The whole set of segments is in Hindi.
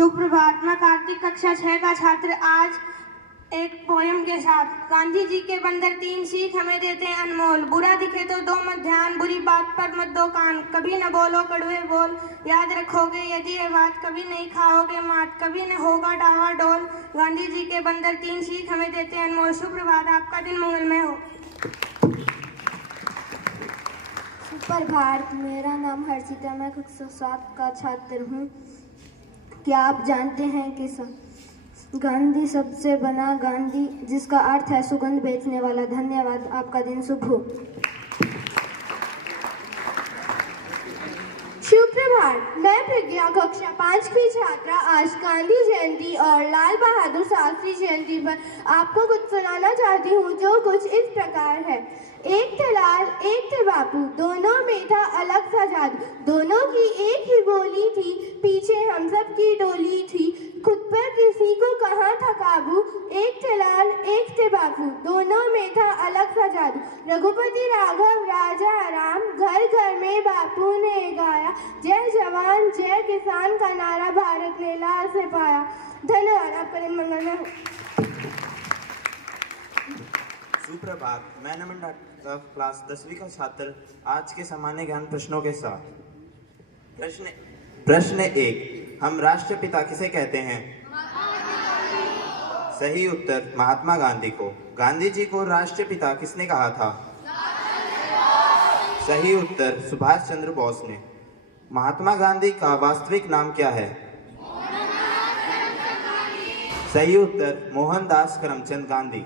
शुभ प्रभात। मैं कार्तिक कक्षा 6 का छात्र आज एक पोयम के साथ। गांधी जी के बंदर 3 सीख हमें देते हैं अनमोल। बुरा दिखे तो दो मत ध्यान, बुरी बात पर मत दो कान। कभी न बोलो कड़वे बोल, याद रखोगे यदि ये बात। कभी नहीं खाओगे मात, कभी न होगा डावा डोल। गांधी जी के बंदर 3 सीख हमें देते हैं अनमोल। शुभ प्रभात, आपका दिन मंगलमय हो। सुप्रभात। मेरा नाम हर्षिता, मैं कक्षा 7 का छात्र हूँ। क्या आप जानते हैं कि गांधी शब्द से बना गांधी, जिसका अर्थ है सुगंध बेचने वाला। धन्यवाद, आपका दिन शुभ हो। सुप्रभात। मैं प्रज्ञा कक्षा 5 की छात्रा आज गांधी जयंती और लाल बहादुर शास्त्री जयंती पर आपको कुछ सुनाना चाहती हूँ, जो कुछ इस प्रकार है। एक थे लाल एक थे बापू, दोनों में था अलग सा जादू। दोनों की एक ही बोली थी, पीछे हम सब की डोली थी। खुद पर किसी को कहाँ था काबू। एक थे लाल एक थे बापू, दोनों में था अलग सा जादू। रघुपति राघव राजा राम, घर घर में बापू ने गाया। जय जवान जय किसान का नारा भारत ने लाल से पाया। धन्यवाद, आपका दिन मंगलमय हो। सुप्रभात। मैं नमन डॉक्टर क्लास 10वीं का छात्र आज के सामान्य ज्ञान प्रश्नों के साथ। प्रश्न 1, हम राष्ट्रपिता किसे कहते हैं? सही उत्तर महात्मा गांधी को। गांधी जी को राष्ट्रपिता किसने कहा था? सही उत्तर सुभाष चंद्र बोस ने। महात्मा गांधी का वास्तविक नाम क्या है? सही उत्तर मोहनदास करमचंद गांधी।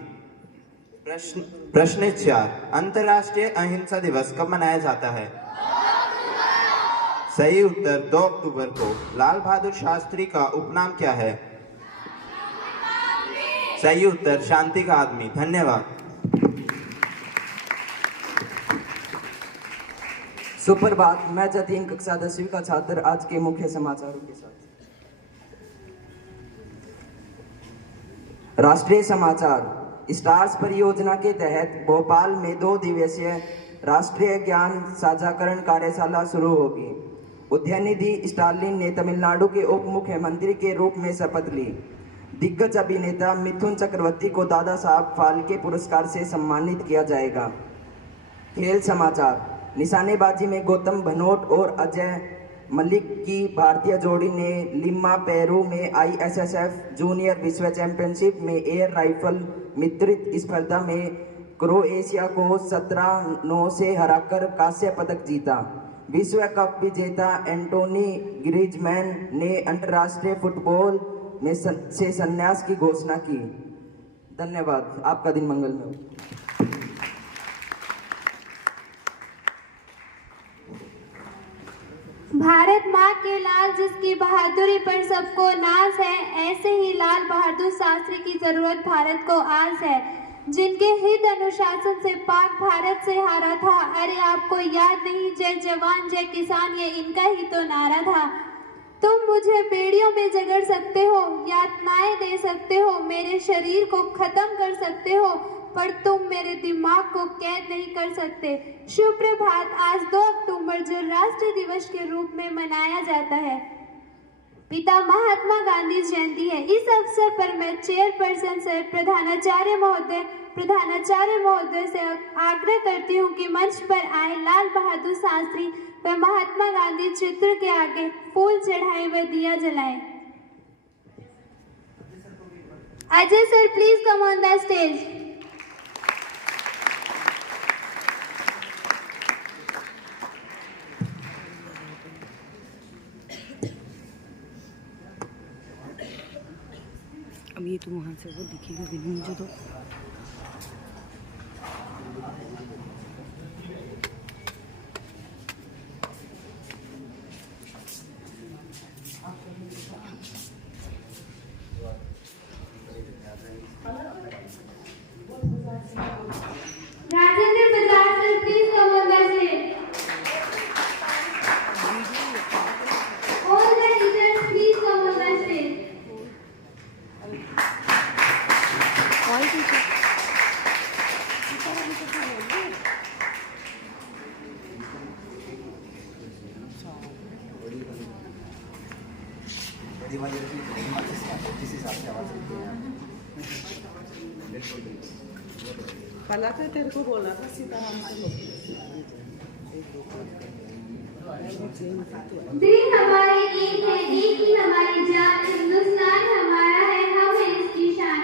प्रश्न 4, अंतर्राष्ट्रीय अहिंसा दिवस कब मनाया जाता है? सही उत्तर 2 अक्टूबर को। लाल बहादुर शास्त्री का उपनाम क्या है? सही उत्तर शांति का आदमी। धन्यवाद। सुप्रभात। मैं जतीन कक्षा 10वीं का छात्र आज के मुख्य समाचारों के साथ। राष्ट्रीय समाचार। स्टार्स परियोजना के तहत भोपाल में 2 दिवसीय राष्ट्रीय ज्ञान साझाकरण कार्यशाला शुरू होगी। उदयनिधि स्टालिन ने तमिलनाडु के उप मुख्यमंत्री के रूप में शपथ ली। दिग्गज अभिनेता मिथुन चक्रवर्ती को दादा साहब फाल्के पुरस्कार से सम्मानित किया जाएगा। खेल समाचार। निशानेबाजी में गौतम भनोट और अजय मलिक की भारतीय जोड़ी ने लिमा पेरू में ISSF जूनियर विश्व चैंपियनशिप में एयर राइफल मिश्रित स्पर्धा में क्रोएशिया को 17-9 से हराकर कांस्य पदक जीता। विश्व कप विजेता एंटोनी ग्रिजमैन ने अंतर्राष्ट्रीय फुटबॉल में से संन्यास की घोषणा की। धन्यवाद, आपका दिन मंगलमय हो। भारत माँ के लाल, जिसकी बहादुरी पर सबको नाज है, ऐसे ही लाल बहादुर शास्त्री की जरूरत भारत को आज है, जिनके हित अनुशासन से पाक भारत से हारा था। अरे आपको याद नहीं, जय जवान जय किसान ये इनका ही तो नारा था। तुम मुझे बेड़ियों में जकड़ सकते हो, यातनाएं दे सकते हो, मेरे शरीर को खत्म कर सकते हो, पर तुम मेरे दिमाग को कैद नहीं कर सकते। शुभ प्रभात। आज 2 अक्टूबर जो राष्ट्रीय दिवस के रूप में मनाया जाता है, पिता महात्मा गांधी जयंती है। इस अवसर पर मैं चेयरपर्सन सर प्रधानाचार्य महोदय से आग्रह करती हूँ कि मंच पर आए लाल बहादुर शास्त्री व महात्मा गांधी चित्र के आगे फूल चढ़ाएं व दिया जलाएं। Ajay sir, please come on the stage. अब ये तो वहाँ से वो दिखेगा भी नहीं मुझे तो। Rajendra Prasad sir, please come on the stage. All the teachers please come on the stage. All teachers. कला का तेरे को बोला था सीताराम से दिन हमारी ईद है, ईद की हमारी जान, हिंदुस्तान हमारा है, हम हैं इसकी शान।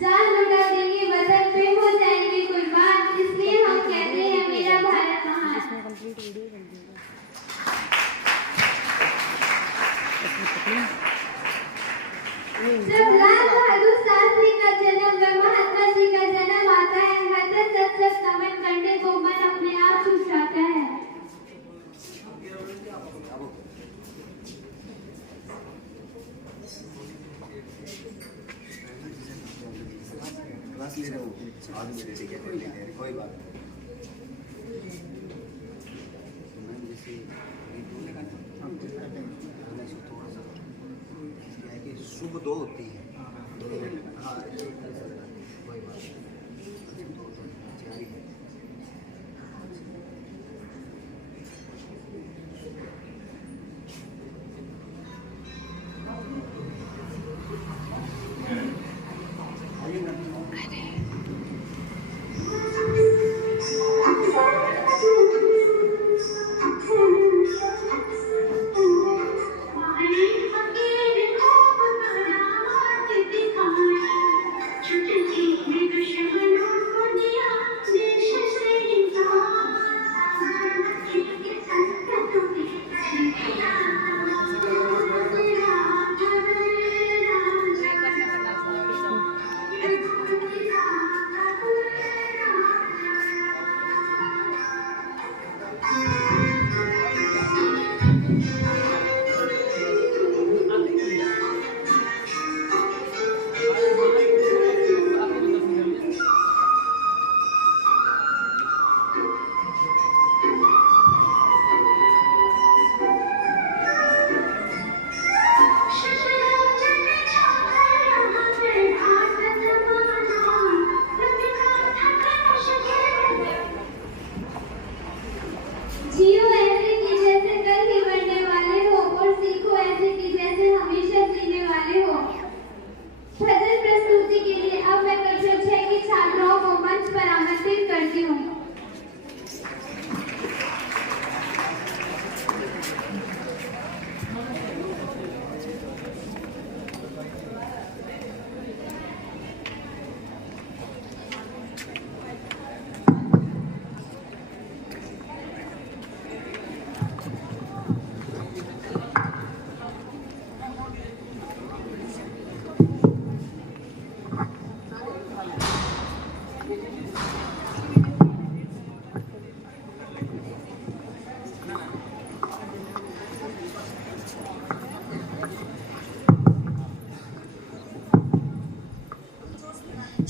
जान लुटा देंगे वतन पे, हो जाएंगे कुर्बान, इसलिए हम कहते हैं मेरा भारत महान। जब लाल बहादुर शास्त्री का जन्म व महात्मा जी का जन्म आता है, हर सच सच नमन करने को मन अपने आप छूट जाता है। कोई बात शुभ दो होती है। हाँ कोई बात जियो ऐसे कि जैसे कल ही मरने वाले हो, और सीखो ऐसे कि जैसे हमेशा जीने वाले हो। भजन प्रस्तुति के लिए अब मैं कक्षा 6 की छात्राओं को मंच पर आमंत्रित करती हूँ।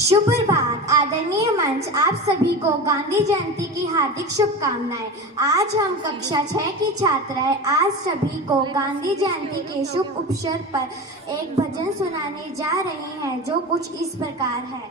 शुभ प्रभात आदरणीय मंच, आप सभी को गांधी जयंती की हार्दिक शुभकामनाएं। आज हम कक्षा 6 की छात्राएं आज सभी को गांधी जयंती के शुभ अवसर पर एक भजन सुनाने जा रही हैं, जो कुछ इस प्रकार है।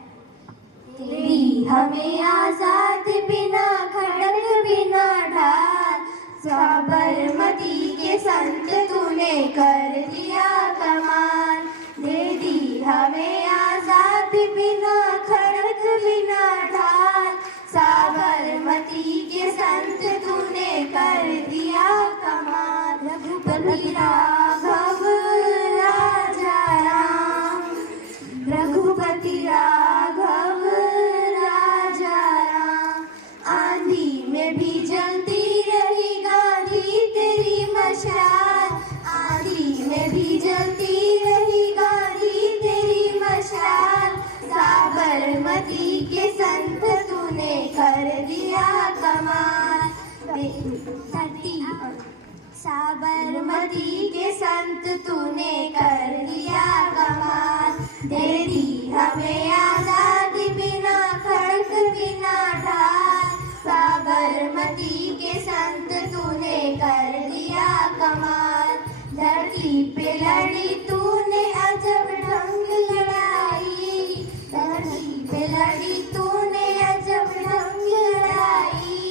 तेरी हमें आजाद बिना खड़क बिना ढाल, साबरमती के संत तूने कर दिया कमाल। दे दी हमें आजाद बिना खड़क बिना ढाल, साबरमती के संत तूने कर दिया कमाल। रघुपति राघव राजा राम, रघुपति राघव राजा राम। आंधी में भी जलती रही गांधी तेरी मशाल, आंधी में भी जलती रही गांधी तेरी मशाल। साबरमती के संत तूने कर दिया कमाल। साबरमती के संत तूने कर दिया कमाल। दे दी हमें आजादी बिना खड़क बिना ढाल, साबरमती के संत तूने कर दिया कमाल। धरती पे लड़ी तूने अजब ढंग लड़ाई, धरती पे लड़ी तूने अजब ढंग लड़ाई।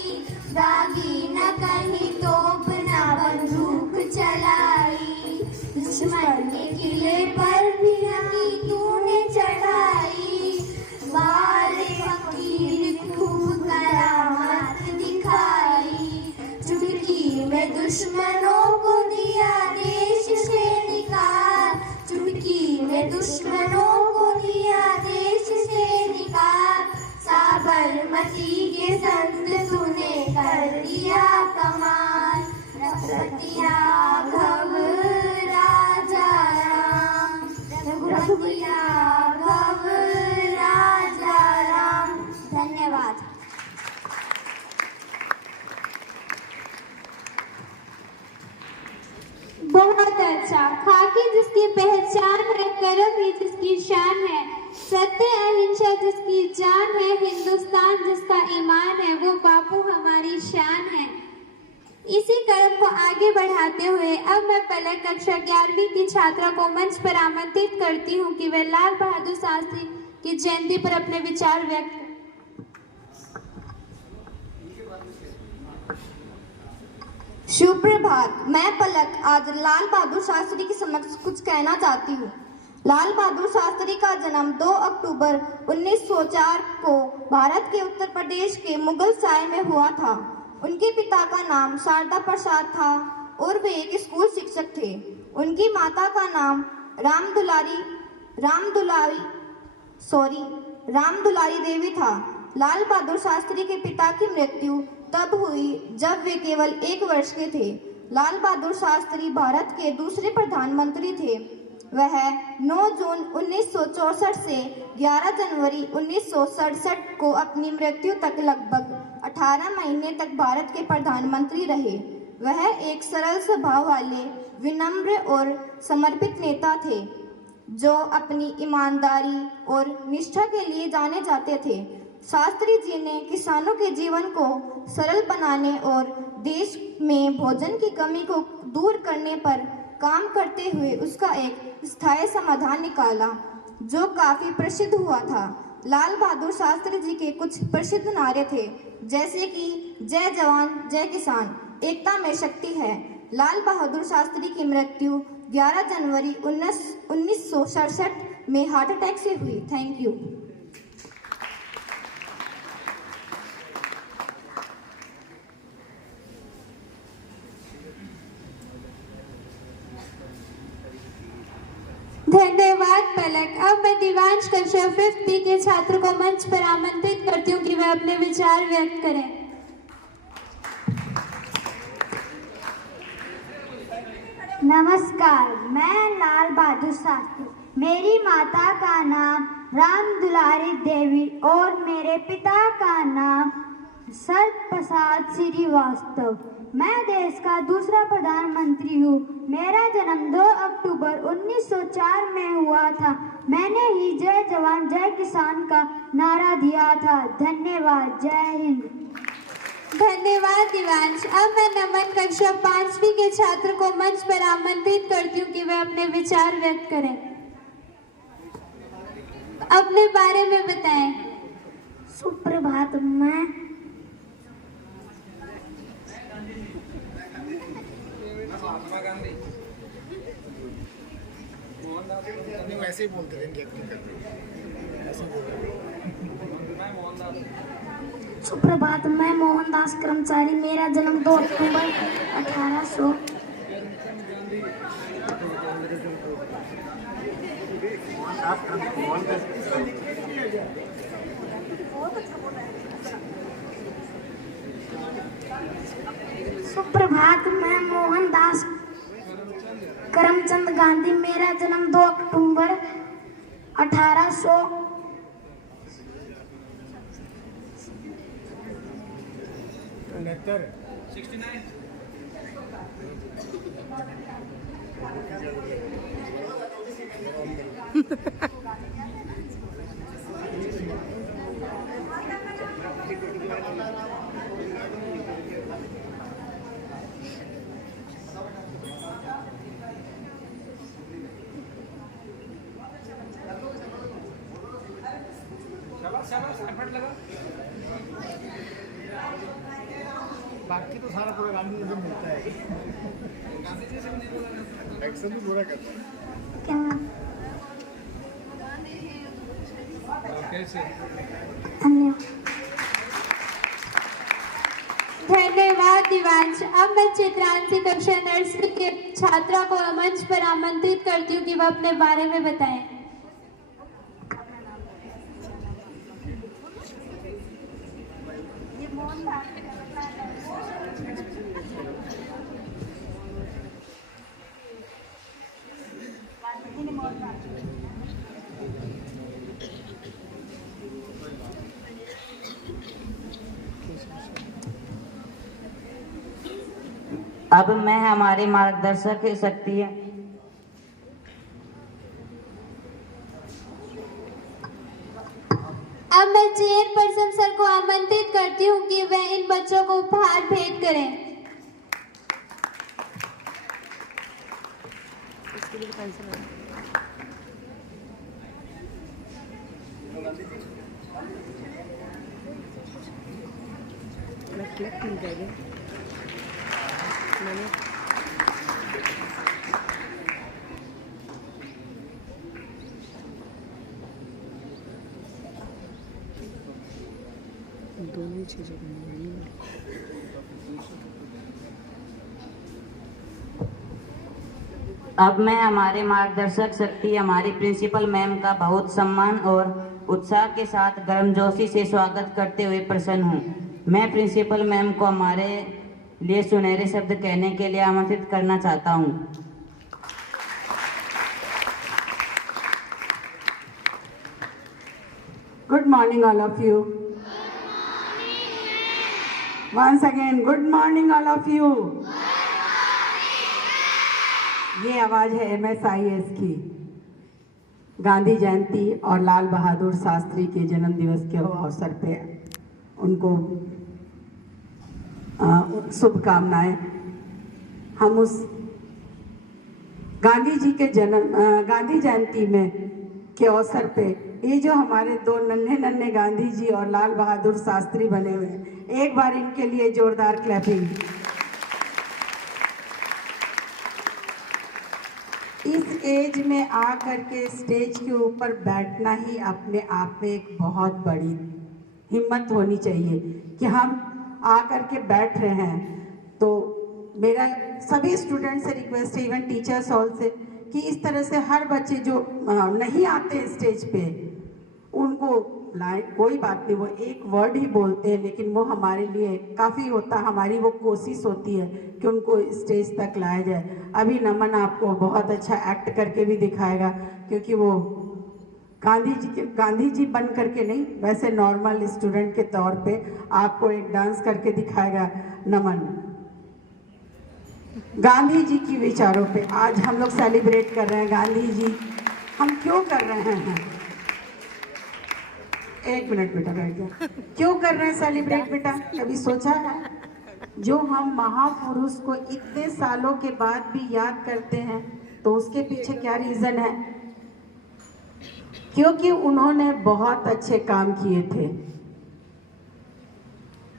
दागी न कहीं तोप न बंदूक चलाई, दुश्मन की रक्षा, खाकी जिसकी पहचान है, करम ही जिसकी शान है, सत्य अहिंसा जिसकी जान है, हिंदुस्तान जिसका ईमान है, वो बापू हमारी शान है। इसी कर्म को आगे बढ़ाते हुए अब मैं पलक कक्षा 11वीं की छात्रा को मंच पर आमंत्रित करती हूँ कि वे लाल बहादुर शास्त्री की जयंती पर अपने विचार व्यक्त करें। शुभ प्रभात। मैं पलक आज लाल बहादुर शास्त्री के समक्ष कुछ कहना चाहती हूँ। लाल बहादुर शास्त्री का जन्म 2 अक्टूबर 1904 को भारत के उत्तर प्रदेश के मुगल सराय में हुआ था। उनके पिता का नाम शारदा प्रसाद था और वे एक स्कूल शिक्षक थे। उनकी माता का नाम राम दुलारी देवी था। लाल बहादुर शास्त्री के पिता की मृत्यु तब हुई जब वे केवल 1 वर्ष के थे। लाल बहादुर शास्त्री भारत के दूसरे प्रधानमंत्री थे। वह 9 जून 1964 से 11 जनवरी 1967 को अपनी मृत्यु तक लगभग 18 महीने तक भारत के प्रधानमंत्री रहे। वह एक सरल स्वभाव वाले, विनम्र और समर्पित नेता थे जो अपनी ईमानदारी और निष्ठा के लिए जाने जाते थे। शास्त्री जी ने किसानों के जीवन को सरल बनाने और देश में भोजन की कमी को दूर करने पर काम करते हुए उसका एक स्थायी समाधान निकाला जो काफी प्रसिद्ध हुआ था। लाल बहादुर शास्त्री जी के कुछ प्रसिद्ध नारे थे जैसे कि जय जवान जय किसान, एकता में शक्ति है। लाल बहादुर शास्त्री की मृत्यु 11 जनवरी 1967 में हार्ट अटैक से हुई। Thank you. धन्यवाद पलक। अब मैं दिवांश कक्षा 5th के छात्र को मंच पर आमंत्रित करती हूँ कि वे अपने विचार व्यक्त करें। नमस्कार, मैं लाल बहादुर शास्त्री। मेरी माता का नाम राम दुलारी देवी और मेरे पिता का नाम सर प्रसाद श्रीवास्तव। मैं देश का दूसरा प्रधानमंत्री हूँ। मेरा जन्म 2 अक्टूबर 1904 में हुआ था। मैंने ही जय जवान जय किसान का नारा दिया था। धन्यवाद। जय हिंद। धन्यवाद दिवांश। अब मैं नमन कक्षा 5वीं के छात्र को मंच पर आमंत्रित करती हूँ कि वे अपने विचार व्यक्त करें, अपने बारे में बताएं। सुप्रभात। मैं महात्मा गांधी वैसे ही बोलते थे। सुप्रभात। मैं मोहनदास कर्मचारी। मेरा जन्म 2 अक्टूबर 1800। सुप्रभात। मैं मोहनदास करमचंद गांधी। मेरा जन्म 2 अक्टूबर 1800। बाकी तो सारा पूरा गांधी जी से मिलता है। गांधी जी से भी नहीं बोला, एक्शन भी पूरा करता है। क्या कैसे? धन्यवाद दिवांश। अब मैं चित्रांशी कक्षा नर्सरी के छात्रा को मंच पर आमंत्रित करती हूँ कि वह अपने बारे में बताएं। अब मैं हमारे मार्गदर्शक शक्ति मैं चेयरपर्सन सर को आमंत्रित करती हूँ कि वह इन बच्चों को उपहार भेंट करें। दोनों चीजें अब मैं हमारे मार्गदर्शक शक्ति हमारी प्रिंसिपल मैम का बहुत सम्मान और उत्साह के साथ गर्मजोशी से स्वागत करते हुए प्रसन्न हूँ। मैं प्रिंसिपल मैम को हमारे लिए सुनहरे शब्द कहने के लिए आमंत्रित करना चाहता हूँ। Good morning all of you. Once again, good morning all of you. ये आवाज है MSIS की। गांधी जयंती और लाल बहादुर शास्त्री के जन्म दिवस के अवसर पे उनको शुभकामनाएं। हम उस गांधी जयंती में के अवसर पे ये जो हमारे दो नन्हे गांधी जी और लाल बहादुर शास्त्री बने हुए हैं, एक बार इनके लिए जोरदार क्लैपिंग। इस एज में आकर के स्टेज के ऊपर बैठना ही अपने आप में एक बहुत बड़ी हिम्मत होनी चाहिए कि हम आकर के बैठ रहे हैं। तो मेरा सभी स्टूडेंट से रिक्वेस्ट है, इवन टीचर्स ऑल से, कि इस तरह से हर बच्चे जो नहीं आते स्टेज पे उनको लाएं। कोई बात नहीं, वो एक वर्ड ही बोलते हैं, लेकिन वो हमारे लिए काफ़ी होता, हमारी वो कोशिश होती है कि उनको स्टेज तक लाया जाए। अभी नमन आपको बहुत अच्छा एक्ट करके भी दिखाएगा, क्योंकि वो गांधी जी बन करके नहीं, वैसे नॉर्मल स्टूडेंट के तौर पे आपको एक डांस करके दिखाएगा नमन। गांधी जी की विचारों पे आज हम लोग सेलिब्रेट कर रहे हैं। गांधी जी हम क्यों कर रहे हैं? एक मिनट बेटा बैठ जा। क्यों कर रहे हैं सेलिब्रेट बेटा? कभी सोचा है? जो हम महापुरुष को इतने सालों के बाद भी याद करते हैं तो उसके पीछे क्या रीजन है? क्योंकि उन्होंने बहुत अच्छे काम किए थे।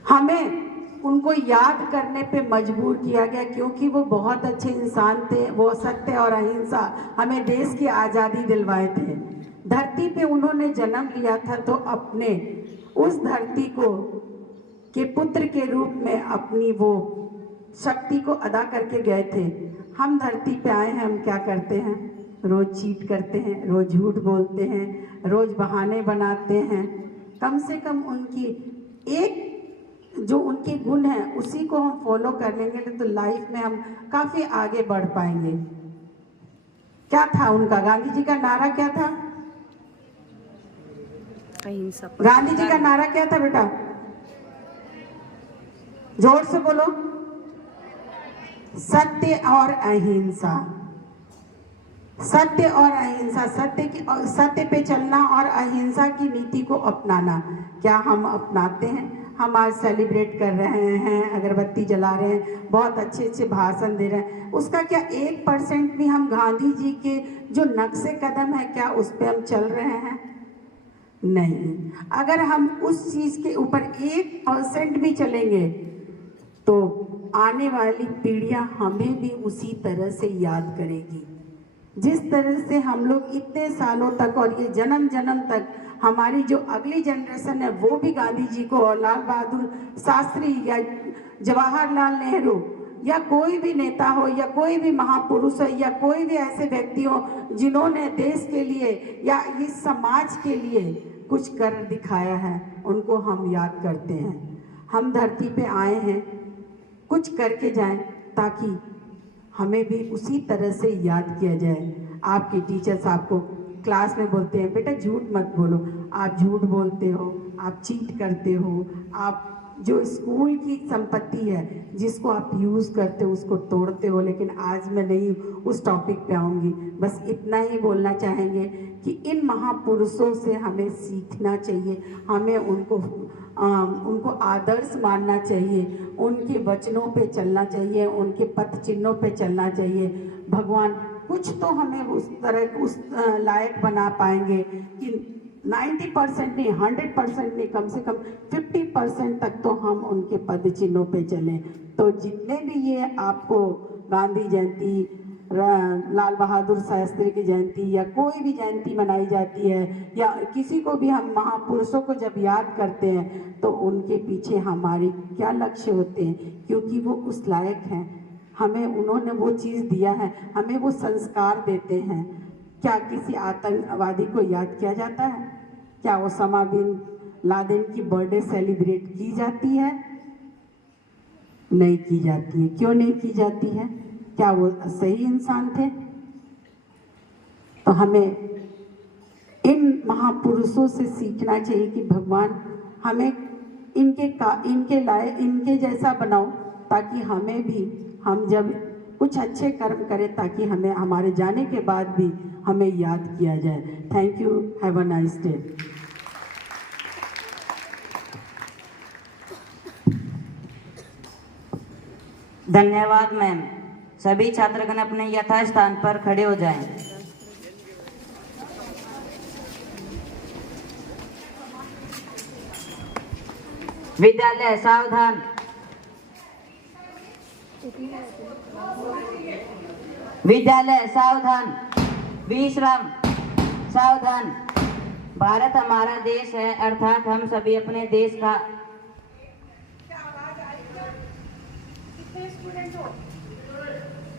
हमें उनको याद करने पे मजबूर किया गया क्योंकि वो बहुत अच्छे इंसान थे। वो सत्य और अहिंसा हमें देश की आज़ादी दिलवाए थे। धरती पे उन्होंने जन्म लिया था तो अपने उस धरती को के पुत्र के रूप में अपनी वो शक्ति को अदा करके गए थे। हम धरती पे आए हैं, हम क्या करते हैं? रोज चीट करते हैं, रोज झूठ बोलते हैं, रोज बहाने बनाते हैं। कम से कम उनकी एक जो उनके गुण हैं उसी को हम फॉलो कर लेंगे तो लाइफ में हम काफी आगे बढ़ पाएंगे। क्या था उनका? गांधी जी का नारा क्या था? गांधी जी का नारा क्या था बेटा? जोर से बोलो। सत्य और अहिंसा। सत्य और अहिंसा, सत्य पे चलना और अहिंसा की नीति को अपनाना। क्या हम अपनाते हैं? हम आज सेलिब्रेट कर रहे हैं, अगरबत्ती जला रहे हैं, बहुत अच्छे अच्छे भाषण दे रहे हैं। उसका क्या 1% भी हम गांधी जी के जो नक्शे कदम है क्या उस पर हम चल रहे हैं? नहीं। अगर हम उस चीज के ऊपर 1% भी चलेंगे तो आने वाली पीढ़ियां हमें भी उसी तरह से याद करेगी। जिस तरह से हम लोग इतने सालों तक और ये जन्म जन्म तक हमारी जो अगली जनरेशन है वो भी गांधी जी को और लाल बहादुर शास्त्री या जवाहरलाल नेहरू या कोई भी नेता हो या कोई भी महापुरुष हो या कोई भी ऐसे व्यक्ति हो जिन्होंने देश के लिए या इस समाज के लिए कुछ कर दिखाया है, उनको हम याद करते हैं। हम धरती पे आए हैं कुछ करके जाएं ताकि हमें भी उसी तरह से याद किया जाए। आपके टीचर्स आपको क्लास में बोलते हैं बेटा झूठ मत बोलो, आप झूठ बोलते हो, आप चीट करते हो, आप जो स्कूल की संपत्ति है जिसको आप यूज़ करते हो उसको तोड़ते हो। लेकिन आज मैं नहीं उस टॉपिक पे आऊँगी, बस इतना ही बोलना चाहेंगे कि इन महापुरुषों से हमें सीखना चाहिए, हमें उनको आदर्श मानना चाहिए, उनके वचनों पे चलना चाहिए, उनके पथ चिन्हों पे चलना चाहिए। भगवान कुछ तो हमें उस तरह उस लायक बना पाएंगे कि 90% नहीं, 100% नहीं, कम से कम 50% तक तो हम उनके पद चिन्हों पे चलें। तो जितने भी ये आपको गांधी जयंती, लाल बहादुर शास्त्री की जयंती या कोई भी जयंती मनाई जाती है या किसी को भी हम महापुरुषों को जब याद करते हैं तो उनके पीछे हमारे क्या लक्ष्य होते हैं, क्योंकि वो उस लायक हैं, हमें उन्होंने वो चीज़ दिया है, हमें वो संस्कार देते हैं। क्या किसी आतंकवादी को याद किया जाता है? क्या ओसामा बिन लादेन की बर्थडे सेलिब्रेट की जाती है? नहीं की जाती है। क्यों नहीं की जाती है? क्या वो सही इंसान थे? तो हमें इन महापुरुषों से सीखना चाहिए कि भगवान हमें इनके जैसा बनाओ, ताकि हमें भी, हम जब कुछ अच्छे कर्म करें ताकि हमें हमारे जाने के बाद भी हमें याद किया जाए। Thank you, have a nice day. धन्यवाद मैम। सभी छात्रगण अपने यथास्थान पर खड़े हो जाएं। विद्यालय सावधान। विद्यालय सावधान। विश्राम। सावधान। भारत हमारा देश है, अर्थात हम सभी अपने देश का कितने स्टूडेंट हो?